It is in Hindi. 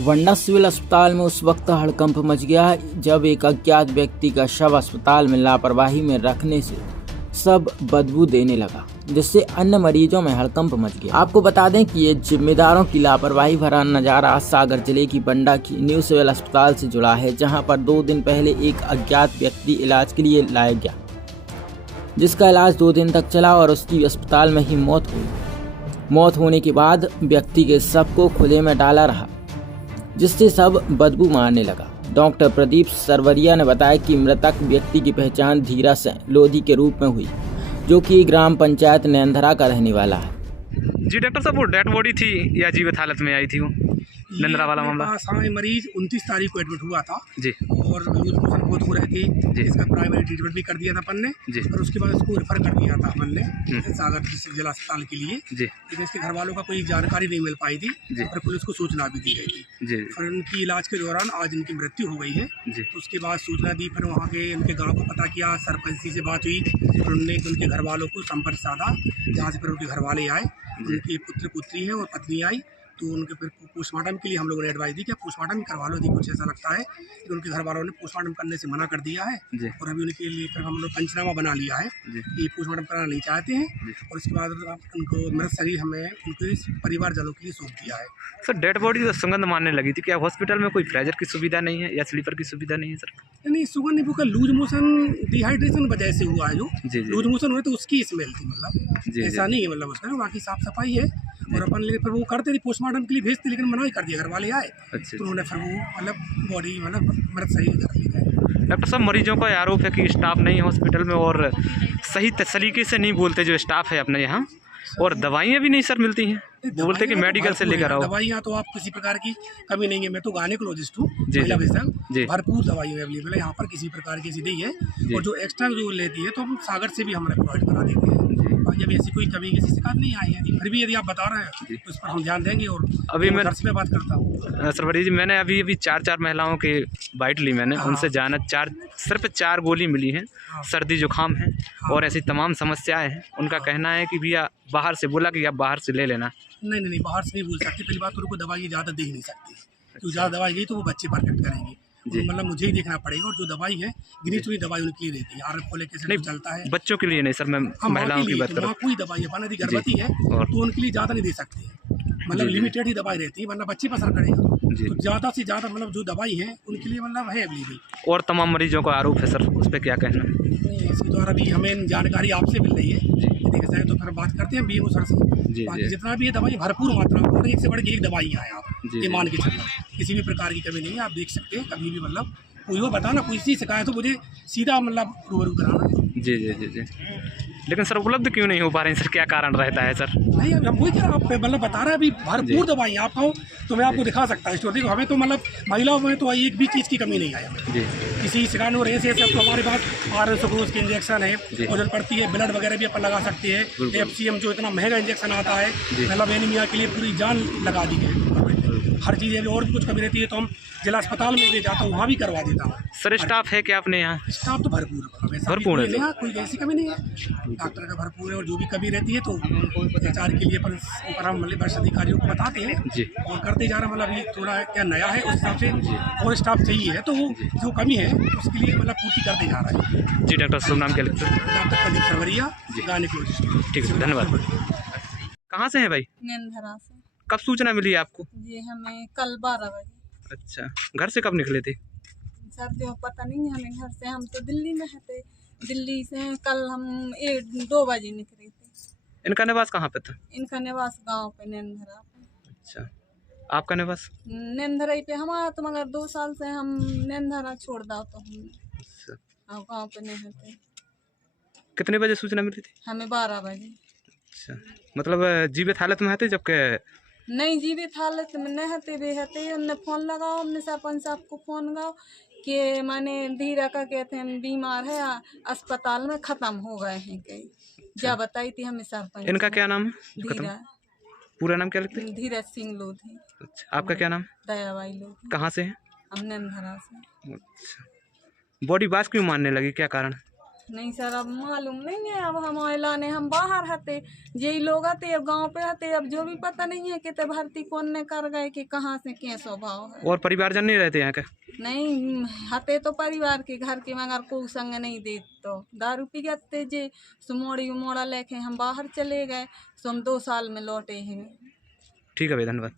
वंडा सिविल अस्पताल में उस वक्त हड़कंप मच गया जब एक अज्ञात व्यक्ति का शव अस्पताल में लापरवाही में रखने से सब बदबू देने लगा, जिससे अन्य मरीजों में हड़कंप मच गया। आपको बता दें कि ये जिम्मेदारों की लापरवाही भरा नजारा सागर जिले की वंडा की न्यू सिविल अस्पताल से जुड़ा है, जहां पर 2 दिन पहले एक अज्ञात व्यक्ति इलाज के लिए लाया गया, जिसका इलाज 2 दिन तक चला और उसकी अस्पताल में ही मौत हुई। मौत होने के बाद व्यक्ति के शव को खुले में डाला रहा, जिससे सब बदबू मारने लगा। डॉक्टर प्रदीप सरवरिया ने बताया कि मृतक व्यक्ति की पहचान धीरा सिंह लोधी के रूप में हुई, जो कि ग्राम पंचायत नेंधरा का रहने वाला है। जी डॉक्टर साहब, वो डेड बॉडी थी या जीवित हालत में आई थी वो नेंधरा वाला मामला? हाँ, मरीज 29 तारीख को एडमिट हुआ था जी, और लूज मोशन बहुत हो रहे थे जी। इसका प्राइमरी ट्रीटमेंट भी कर दिया था अपन ने जी। और उसके बाद उसको रेफर कर दिया था अपन ने सागर डिस्ट्रिक्ट जिला अस्पताल के लिए जी। लेकिन इसके घर वालों का कोई जानकारी नहीं मिल पाई थी जी। और पुलिस को सूचना भी दी गई थी जी। और उनकी इलाज के दौरान आज इनकी मृत्यु हो गई है। जी। तो उसके बाद सूचना दी, फिर वहाँ के उनके गाँव को पता किया, सरपंच जी से बात हुई और उनने उनके घर वालों को संपर्क साधा, जहाँ से फिर उनके घर वाले आए, उनकी पुत्र पुत्री है और पत्नी आई। तो उनके फिर पोस्टमार्टम के लिए हम लोगों ने एडवाइस दी कि पोस्टमार्टम करवा लो। कुछ ऐसा लगता है कि उनके घर वालों ने पोस्टमार्टम करने से मना कर दिया है और अभी उनके लिए फिर हम लोग पंचनामा बना लिया है कि पोस्टमार्टम कराना नहीं चाहते हैं और उसके बाद उनको मृत शरीर हमें उनके परिवारजनों के लिए सौंप दिया है। सर, डेड बॉडी तो सुगंध मारने लगी थी, क्या हॉस्पिटल में कोई फ्रेजर की सुविधा नहीं है या स्लीपर की सुविधा नहीं है सर? नहीं, सुगंध नहीं, वो लूज मोशन डिहाइड्रेशन वजह से हुआ है। जो लूज मोशन हुए तो उसकी स्मेल थी, मतलब ऐसा नहीं है, मतलब उसका बाकी साफ सफाई है और अपन लेकिन फिर वो करते थे पोस्टमार्टम के लिए भेजते, लेकिन मना ही कर दिया, घर वाले आए तो उन्होंने फिर वो मतलब बॉडी मतलब मृत शरीर घर ले गए। डॉक्टर साहब, मरीजों का आरोप है कि स्टाफ नहीं है हॉस्पिटल में और सही तरीके से नहीं बोलते जो स्टाफ है अपने यहाँ, और दवाइयाँ भी नहीं सर मिलती हैं, बोलते कि मेडिकल से लेकर आओ। दवाइयाँ तो आप किसी प्रकार की कमी नहीं है, मैं तो गायनेकोलॉजिस्ट हूँ, महिला विशेषज्ञ, भरपूर दवाइयाँ अवेलेबल है यहाँ पर, किसी प्रकार की ऐसी नहीं है। और जो एक्स्ट्रा जो लेती है तो हम सागर से भी हम प्रोवाइड करा देते हैं। जब ऐसी कोई कमी किसी शिकायत नहीं आई है, फिर भी यदि आप बता रहे हैं तो उस पर हम ध्यान देंगे। और अभी मैं नर्स में बात करता हूँ सरवरी जी, मैंने अभी 4 महिलाओं के बाइट ली मैंने, उनसे जाना सिर्फ 4 गोली मिली हैं, सर्दी जुकाम है और ऐसी तमाम समस्याएं हैं। उनका कहना है कि भैया बाहर से बोला कि आप बाहर से ले लेना। नहीं, बाहर से नहीं बोल सकते। पहली बात तो उनको दवाई ज़्यादा दे ही नहीं सकती, क्योंकि ज़्यादा दवाई गई तो वो बच्चे परफेक्ट करेंगे, मतलब मुझे ही देखना पड़ेगा। और जो दवाई है गिनी चुनी दवाई उनके लिए देती है, आरएफ फोलिक एसिड चलता है बच्चों के लिए नहीं सर, मैं महिलाओं की बात कर रहा हूँ। कोई दवाई अपन यदि गर्भवती है तो उनके लिए ज़्यादा नहीं दे सकते, मतलब लिमिटेड ही दवाई रहती है, वरना बच्चे पर असर करेगा। तो ज़्यादा से ज़्यादा मतलब जो दवाई है उनके लिए मतलब है अवेलेबल। और तमाम मरीजों का आरोप है सर, उस पर क्या कहना है? नहीं, इसके द्वारा भी हमें जानकारी आपसे मिल रही है, देखा जाए तो फिर बात करते हैं बीएमओ सर से। बाकी जितना भी ये दवाई भरपूर मात्रा में, एक से बढ़ के एक दवाइयाँ हैं, आप ये मान के चलना, किसी भी प्रकार की कमी नहीं है। आप देख सकते हैं कभी भी, मतलब कोई हो बताना, कोई सी शिकायत हो मुझे सीधा मतलब रूबरू कराना। जी। लेकिन सर उपलब्ध क्यों नहीं हो पा रही सर, क्या कारण रहता है सर? नहीं, हम वही क्या आप मतलब बता रहे हैं, अभी भरपूर दवाई आप हो तो मैं आपको दिखा सकता हूँ। देखो हमें तो मतलब महिलाओं में तो एक भी चीज़ की कमी नहीं आई हमें, किसी शिकायत हो रही है। अब तो हमारे पास RN सुक्रोज की इंजेक्शन है, जरूरत पड़ती है ब्लड वगैरह भी अपन लगा सकते हैं। FCM जो इतना महंगा इंजेक्शन आता है, मतलब एनीमिया के लिए पूरी जान लगा दी है, हर चीज़ है। और भी कुछ कमी रहती है तो हम जिला अस्पताल में भी जाता हूँ, वहाँ भी करवा देता हूँ। सर स्टाफ है क्या अपने यहाँ? स्टाफ तो भरपूर है, कोई ऐसी कमी नहीं है, डॉक्टर का भरपूर है। और जो भी कमी रहती है तो HR के लिए अपन ऊपर हम मतलब वरिष्ठ अधिकारियों को बताते हैं और करते जा रहे हैं। मतलब ये थोड़ा क्या नया है, उस हिसाब से और स्टाफ चाहिए है, तो वो जो कमी है उसके लिए मतलब पूर्ति करते जा रहा है। जी डॉक्टर साहब, नाम क्या लिखते हैं? Doctor Pradeep Sarvaria, gynaecologist. ठीक है, धन्यवाद। कहाँ से हैं भाई? नेंधरा से। कब सूचना मिली आपको? जी हमें कल 12 बजे। अच्छा, घर से कब निकले थे? सर्दियों पता नहीं है हमें, घर से हम तो दिल्ली में थे, दिल्ली से कल हम 2 बजे निकले थे। इनका निवास कहाँ पे था? इनका निवास गांव पे नेंधरा पे। अच्छा, आपका निवास? नेंधरा पे हमारा तो, मगर 2 साल से हम नेंधरा छोड़ दाओ तो हम गाँव पे नहीं रहते। कितने बजे सूचना मिली थी? हमें 12 बजे। अच्छा, मतलब जीवित हालत में थे? जबकि नहीं, जीवित हालत में नहीं हते भी हते। उनने फ़ोन लगाओ, हमने सरपंच साहब को फ़ोन लगाओ कि माने धीरा का कहते हैं बीमार है, अस्पताल में ख़त्म हो गए हैं कई। जा बताई थी हमें सरपंच। इनका क्या नाम है? धीरा। पूरा नाम क्या लिखते हैं? धीरज सिंह लोधी। अच्छा, आपका क्या नाम? दयाबाई लोधी। कहाँ से हैं? हम नेंधरा से। अच्छा, बॉडी वाश क्यों मारने लगी, क्या कारण? नहीं सर, अब मालूम नहीं है। अब हम ऐलाने हम बाहर हते, यही लोग आते अब गांव पे आते, अब जो भी पता नहीं है कि ते भर्ती कौन ने कर गए कि कहाँ से क्या स्वभाव है। और परिवारजन नहीं रहते हैं क्या? नहीं हते तो परिवार के घर के, मगर कोई संग नहीं दे तो दारू पी गए जे सुमोड़ी उमोड़ा लेके हम बाहर चले गए, सो हम 2 साल में लौटे हैं। ठीक है भाई, धन्यवाद।